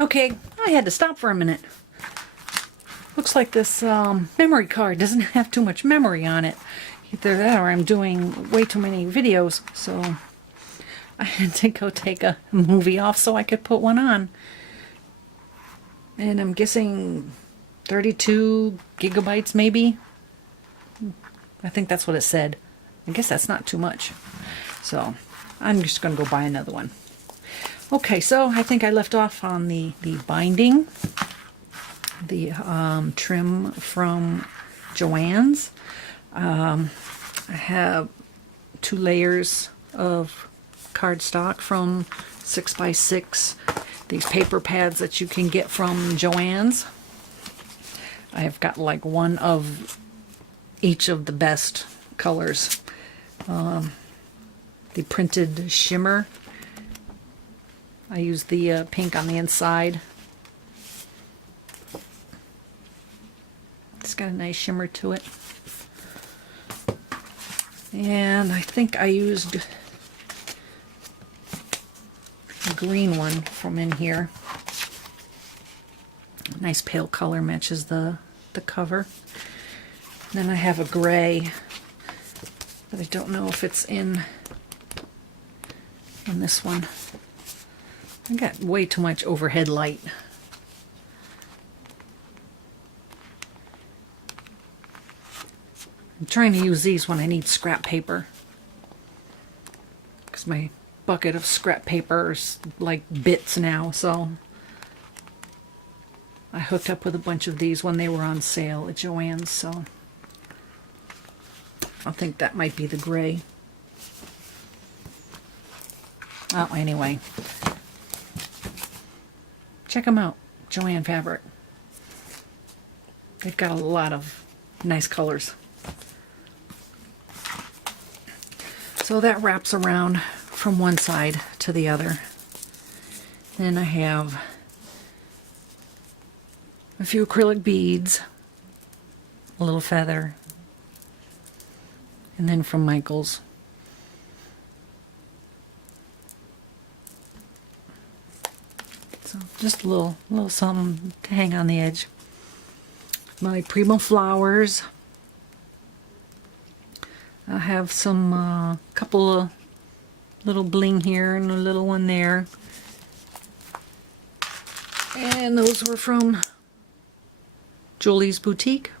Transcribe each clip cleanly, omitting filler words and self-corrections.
Okay, I had to stop for a minute. Looks like this memory card doesn't have too much memory on it. Either that or I'm doing way too many videos, so I had to go take a movie off so I could put one on. And I'm guessing 32 gigabytes maybe. I think that's what it said. I guess that's not too much. So I'm just going to go buy another one. Okay, so I think I left off on the binding, the trim from Joann's. I have 2 layers of cardstock from 6x6, these paper pads that you can get from Joann's. I've got like one of each of the best colors. The printed shimmer. I use the pink on the inside. It's got a nice shimmer to it. And I think I used a green one from in here. Nice pale color, matches the cover. Then I have a gray, but I don't know if it's in this one. I got way too much overhead light. I'm trying to use these when I need scrap paper, because my bucket of scrap paper is like bits now, so I hooked up with a bunch of these when they were on sale at Joann's, so I think that might be the gray. Oh, anyway. Check them out, Joann Fabric. They've got a lot of nice colors. So that wraps around from one side to the other. Then I have a few acrylic beads, a little feather, and then from Michael's. So just a little something to hang on the edge. My Prima flowers. I have some couple of little bling here and a little one there. And those were from Julie's Boutique,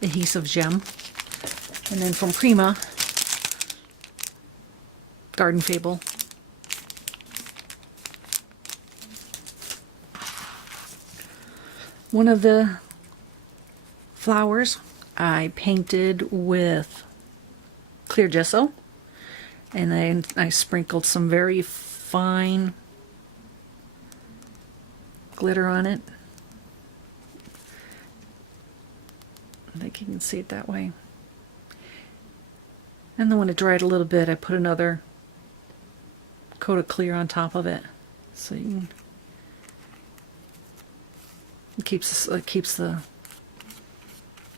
adhesive gem. And then from Prima, Garden Fable. One of the flowers I painted with clear gesso, and then I sprinkled some very fine glitter on it. I think you can see it that way. And then when it dried a little bit, I put another coat of clear on top of it, so you can, it keeps the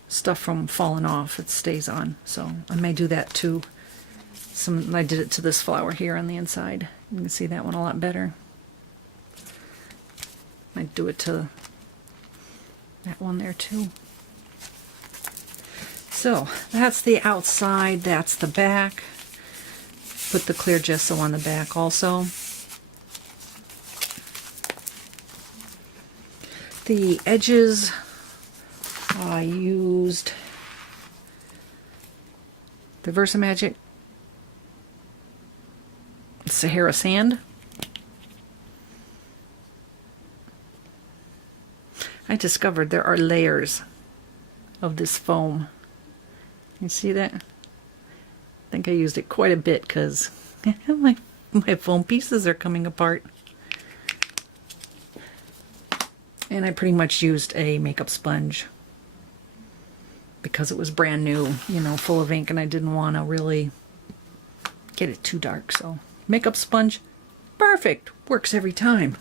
stuff from falling off. It stays on. So I may do that to some. I did it to this flower here on the inside. You can see that one a lot better. Might do it to that one there too. So that's the outside. That's the back. Put the clear gesso on the back also. The edges, I used the Versamagic Sahara Sand. I discovered there are layers of this foam. You see that? I think I used it quite a bit because my foam pieces are coming apart. And I pretty much used a makeup sponge because it was brand new, you know, full of ink, and I didn't want to really get it too dark. So makeup sponge, perfect, works every time.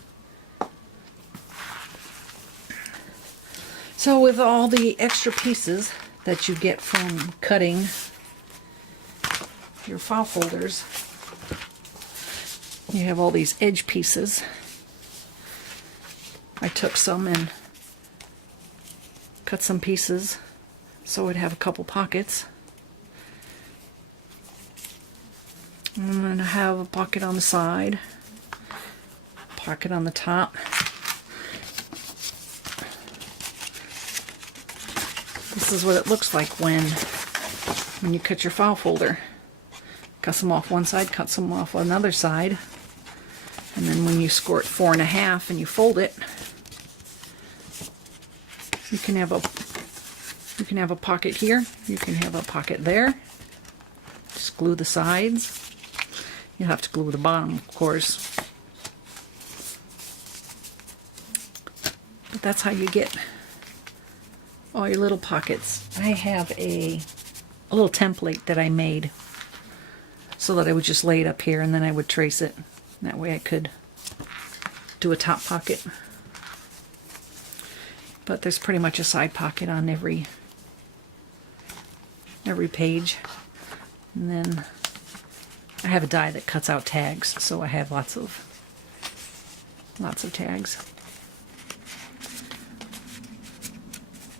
So with all the extra pieces that you get from cutting your file folders, you have all these edge pieces. I took some and cut some pieces so it'd have a couple pockets. And then I have a pocket on the side, pocket on the top. This is what it looks like when you cut your file folder. Cut some off one side, cut some off another side, and then when you score it 4 1/2 and you fold it, you can have a pocket here, you can have a pocket there. Just glue the sides. You'll have to glue the bottom, of course. But that's how you get all your little pockets. I have a little template that I made so that I would just lay it up here and then I would trace it. That way I could do a top pocket. But there's pretty much a side pocket on every page. And then I have a die that cuts out tags, so I have lots of tags.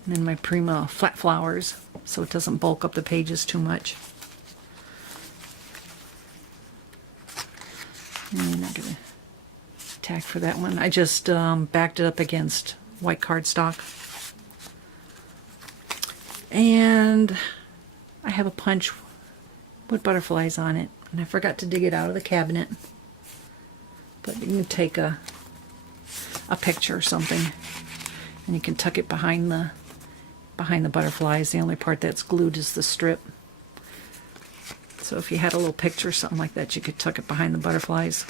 And then my Prima flat flowers, so it doesn't bulk up the pages too much. And I'm not gonna tag for that one. I just backed it up against white cardstock. And I have a punch with butterflies on it, and I forgot to dig it out of the cabinet. But you can take a picture or something, and you can tuck it behind the butterflies. The only part that's glued is the strip. So if you had a little picture or something like that, you could tuck it behind the butterflies.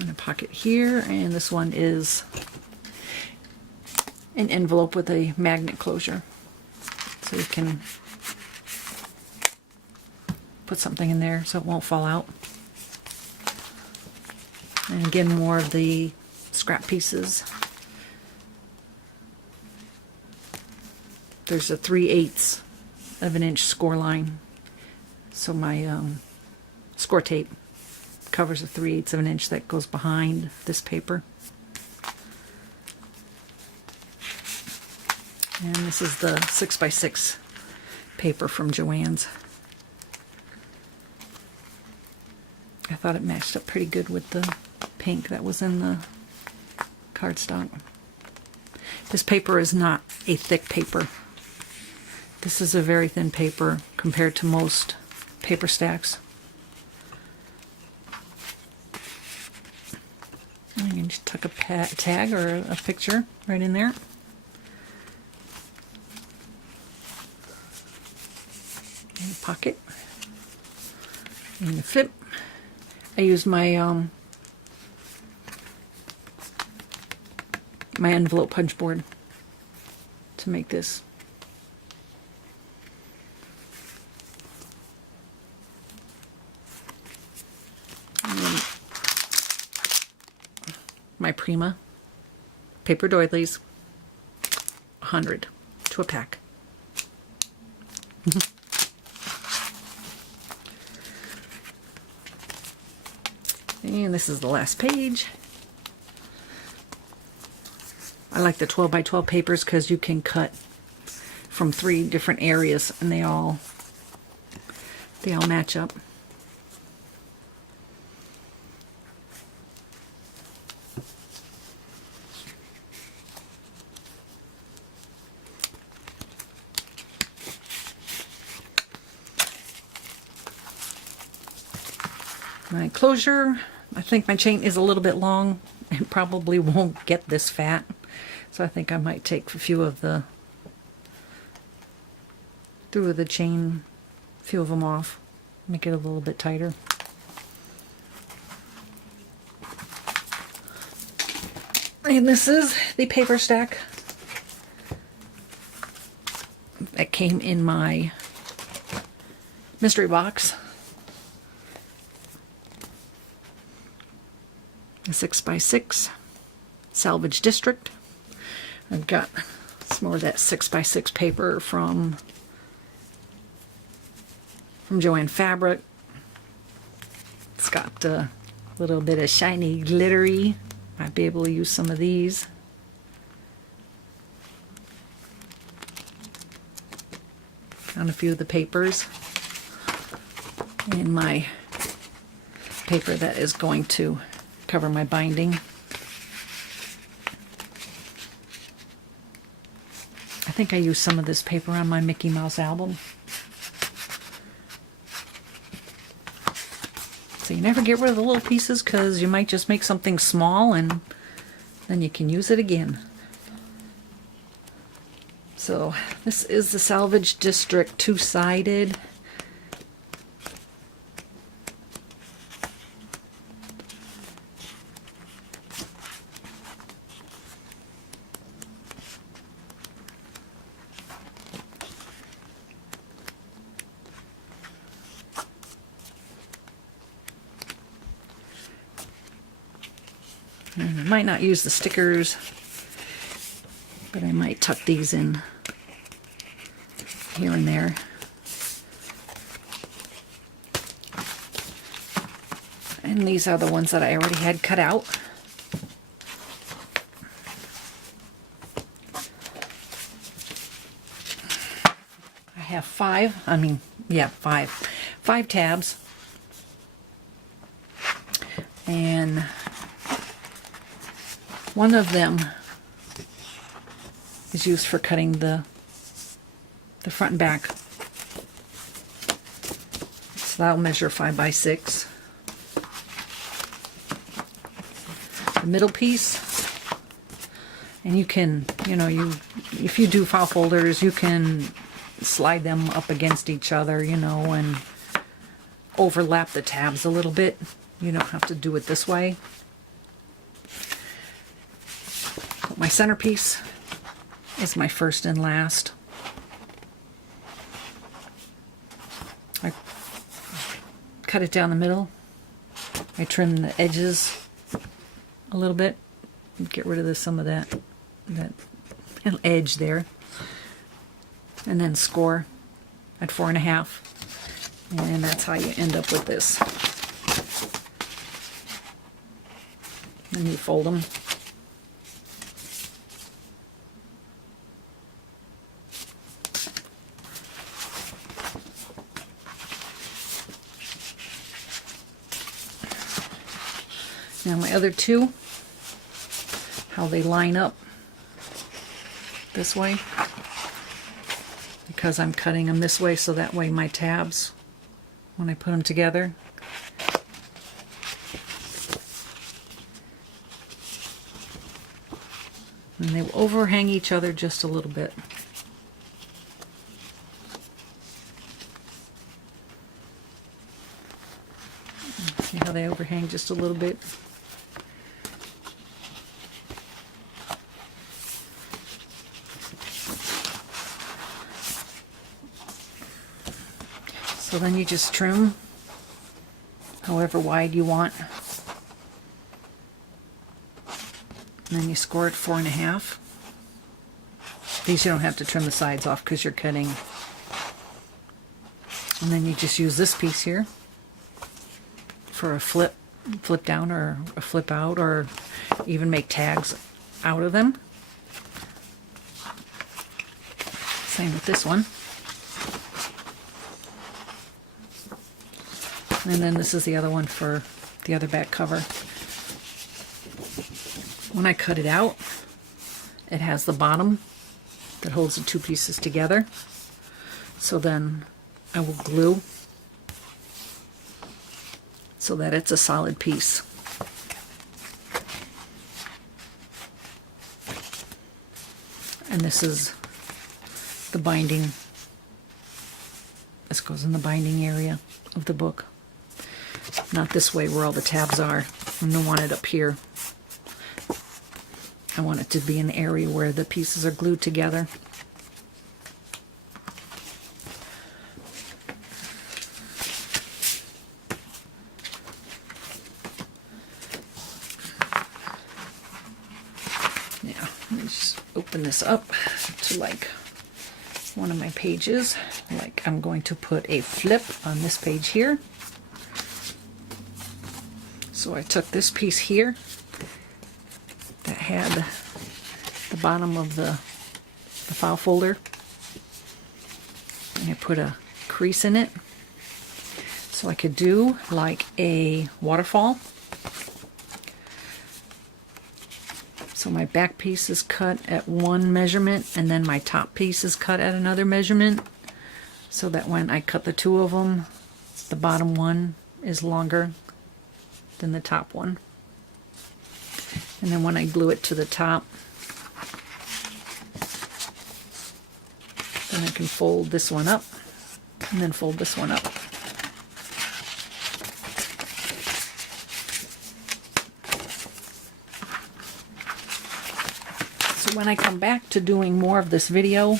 And a pocket here, and this one is an envelope with a magnet closure. So you can put something in there so it won't fall out. And again, more of the scrap pieces. There's a 3/8 of an inch score line. So my score tape covers a 3/8 of an inch that goes behind this paper. And this is the 6x6 paper from Joann's. I thought it matched up pretty good with the pink that was in the cardstock. This paper is not a thick paper. This is a very thin paper compared to most paper stacks. And you can just tuck a tag or a picture right in there. And a pocket. And a flip. I used my my envelope punch board to make this. And then my Prima paper doilies, 100 to a pack. And this is the last page. I like the 12 by 12 papers because you can cut from 3 different areas and they all match up. My closure, I think my chain is a little bit long and probably won't get this fat. So I think I might take a few of the chain, a few of them off, make it a little bit tighter. And this is the paper stack that came in my mystery box. A 6x6 Salvage District. I've got More of that 6x6 paper from Joann Fabric. It's got a little bit of shiny glittery. Might be able to use some of these. On a few of the papers. And my paper that is going to cover my binding. I think I used some of this paper on my Mickey Mouse album. So you never get rid of the little pieces because you might just make something small and then you can use it again. So this is the Salvage District two-sided. And I might not use the stickers, but I might tuck these in here and there. And these are the ones that I already had cut out. I have five tabs. And one of them is used for cutting the front and back. So that'll measure 5x6. The middle piece, and you can, if you do file folders, you can slide them up against each other, and overlap the tabs a little bit. You don't have to do it this way. My centerpiece is my first and last. I cut it down the middle. I trim the edges a little bit. Get rid of some of that edge there. And then score at 4.5. And that's how you end up with this. Then you fold them. Now my other two, how they line up this way, because I'm cutting them this way, so that way my tabs, when I put them together, and they will overhang each other just a little bit. See how they overhang just a little bit? So then you just trim however wide you want. And then you score it 4.5. These you don't have to trim the sides off because you're cutting. And then you just use this piece here for a flip down or a flip out, or even make tags out of them. Same with this one. And then this is the other one for the other back cover. When I cut it out, it has the bottom that holds the two pieces together. So then I will glue so that it's a solid piece. And this is the binding. This goes in the binding area of the book. Not this way where all the tabs are. I don't want it up here. I want it to be an area where the pieces are glued together. Yeah, let me just open open this up to like one of my pages. Like I'm going to put a flip on this page here. So I took this piece here that had the bottom of the file folder, and I put a crease in it so I could do like a waterfall. So my back piece is cut at one measurement, and then my top piece is cut at another measurement, so that when I cut the two of them, the bottom one is longer than the top one. And then when I glue it to the top, then I can fold this one up and then fold this one up. So when I come back to doing more of this video,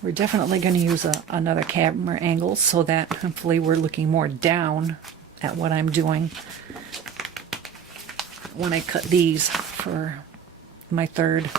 we're definitely going to use another camera angle so that hopefully we're looking more down at what I'm doing when I cut these for my third